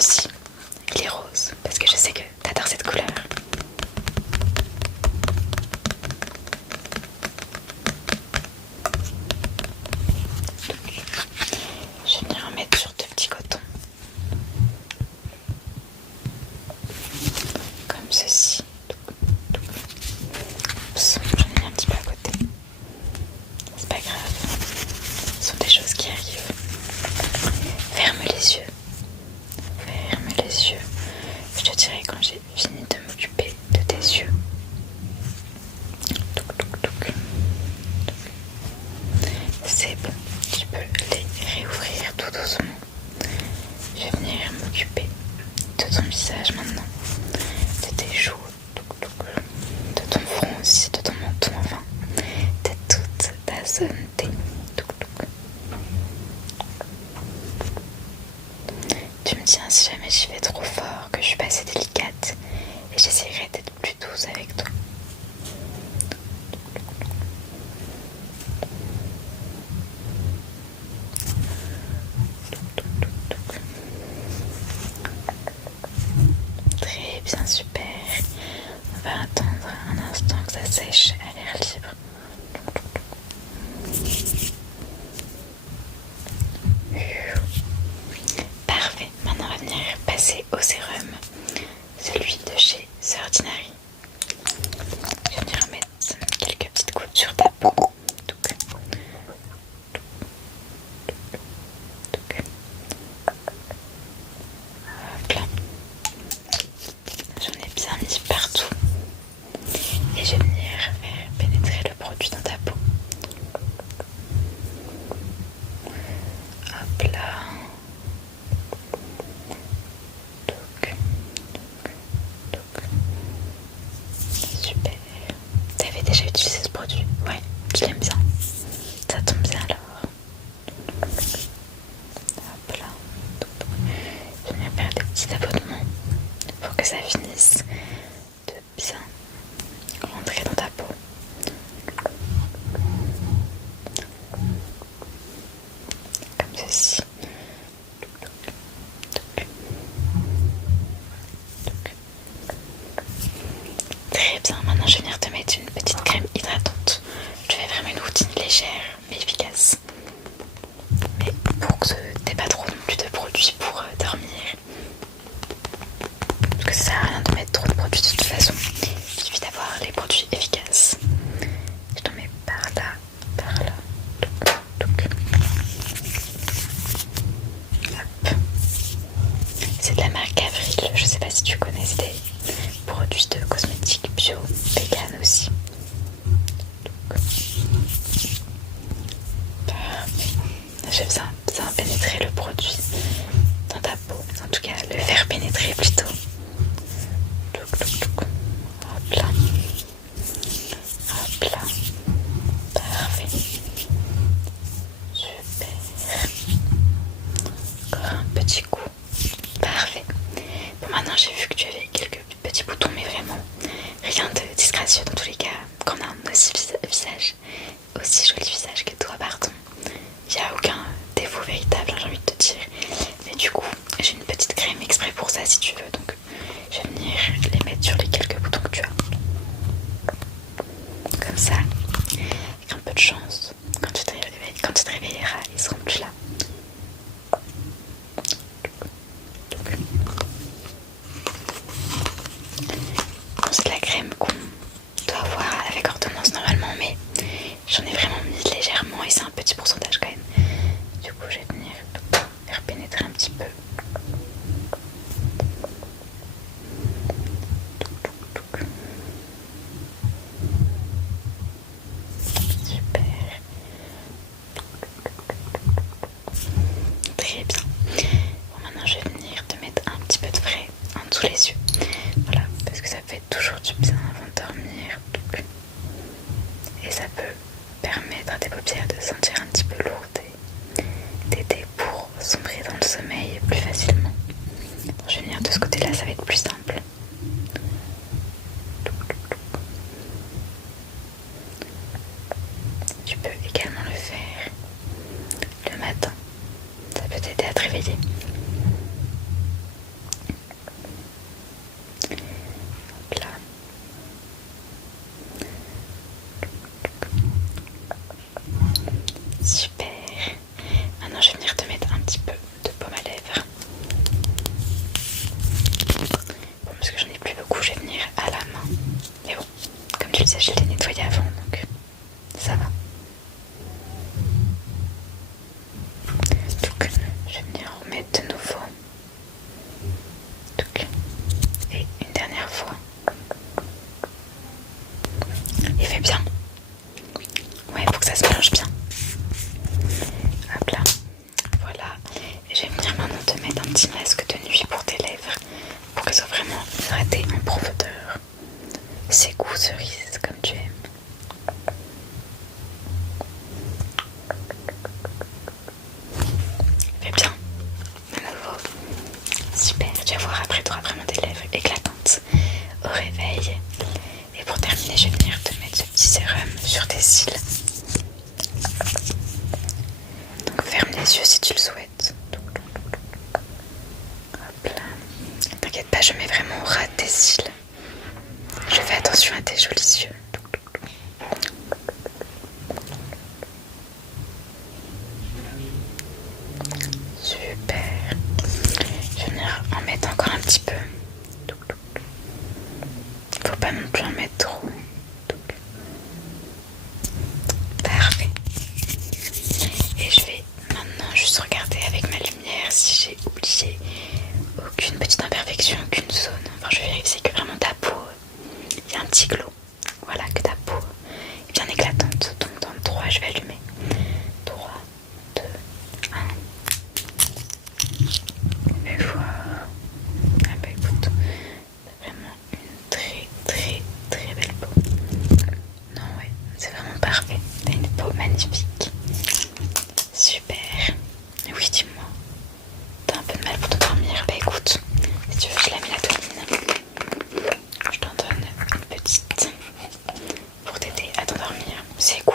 ceci. Il est rose parce que je sais que t'adores cette couleur. Je vais venir en mettre sur deux petits cotons. Comme ceci. Oups, j'en ai mis un petit peu à côté. C'est pas grave. Ce sont des choses qui arrivent. Ferme les yeux. Ferme les yeux. Je te dirai quand j'ai fini de m'occuper de tes yeux. C'est bon, tu peux les réouvrir tout doucement. Je vais venir m'occuper de ton visage maintenant, de tes joues, de ton front aussi, de ton menton, enfin, de toute ta zone T. Tu me dis si jamais j'y vais trop fort, que je suis pas assez délicate, et j'essaierai d'être plus douce avec toi. Très bien, super. On va attendre un instant que ça sèche à l'air libre. Parfait, maintenant on va venir passer au sérum, celui de chez The Ordinary. Je vais venir mettre quelques petites gouttes sur ta peau. Hop là. J'en ai bien mis partout. Et je vais venir faire pénétrer le produit dans ta peau. Hop là. Super. T'avais déjà utilisé ce produit? Ouais, je l'aime bien. Ça tombe bien alors. Hop là. Je vais venir faire des petits tapotements pour que ça finisse de bien rentrer dans ta peau. Comme ceci. Très bien, maintenant je vais venir te mettre une petite crème hydratante. Je vais vraiment une routine légère mais efficace. Mais pour que t'aies pas trop non plus de produits pour dormir. Parce que ça sert à rien de mettre trop de produits de toute façon. Il suffit d'avoir les produits efficaces. Je t'en mets par là, par là. Hop. C'est de la marque Avril, je sais pas si tu connais, c'est des produits de cosmétiques bio, vegan aussi. J'ai besoin de pénétrer le produit dans ta peau, en tout cas le faire pénétrer plutôt. Hop là. Hop là. Parfait. Super. Encore un petit coup. Parfait. Bon, maintenant j'ai vu que tu avais quelques petits boutons, mais vraiment rien de disgracieux dans tous les cas. Quand on a un aussi joli visage que toi, pardon. Il n'y a aucun défaut véritable, j'ai envie de te dire. Mais du coup, j'ai une petite crème exprès pour ça si tu veux. Donc je vais venir les mettre sur les quelques boutons que tu as. Comme ça, avec un peu de chance, quand tu te réveilleras, ils seront plus là. Bon, c'est de la crème qu'on doit avoir avec ordonnance normalement, mais j'en ai vraiment mis légèrement et c'est un petit pourcentage quand même. Du coup, je vais venir faire pénétrer un petit peu. Super. Très bien. Bon, maintenant je vais venir te mettre un petit peu de frais en dessous les yeux. Voilà, parce que ça fait toujours du bien avant de dormir. Et ça peut permettre à tes paupières de se sentir un petit peu lourdes et t'aider pour sombrer dans le sommeil plus facilement. Donc, je vais venir de ce côté-là, ça va être plus simple. Tu peux également le faire le matin. Ça peut t'aider à te réveiller. un petit masque de nuit pour tes lèvres pour qu'elles soient vraiment hydratées en profondeur. C'est goût cerise comme tu aimes. Fais bien, à nouveau. Super, tu vas voir après tu auras vraiment des lèvres éclatantes au réveil. Et pour terminer, je vais venir te mettre ce petit sérum sur tes cils. Donc ferme les yeux si tu le souhaites. Hop là. T'inquiète pas, je mets vraiment au ras de tes cils. Je fais attention à tes jolis yeux. Super. Je vais venir en mettre encore un petit peu. Faut pas non plus en mettre trop. Parfait. Et je vais maintenant juste regarder avec ma lumière si j'ai oublié aucune petite imperfection, aucune zone. Enfin, je vais vérifier que vraiment ta peau, il y a un petit glow. Voilà, que ta peau est bien éclatante. Donc dans le 3, je vais allumer. 3, 2, 1. Et voilà. Ah bah écoute, t'as vraiment une très belle peau. Non ouais, c'est vraiment parfait. T'as une peau magnifique. Super. Oui, dis-moi. T'as un peu de mal pour t'endormir? Bah écoute, si tu veux, je la mélatonine. Je t'en donne une petite pour t'aider à t'endormir. C'est quoi?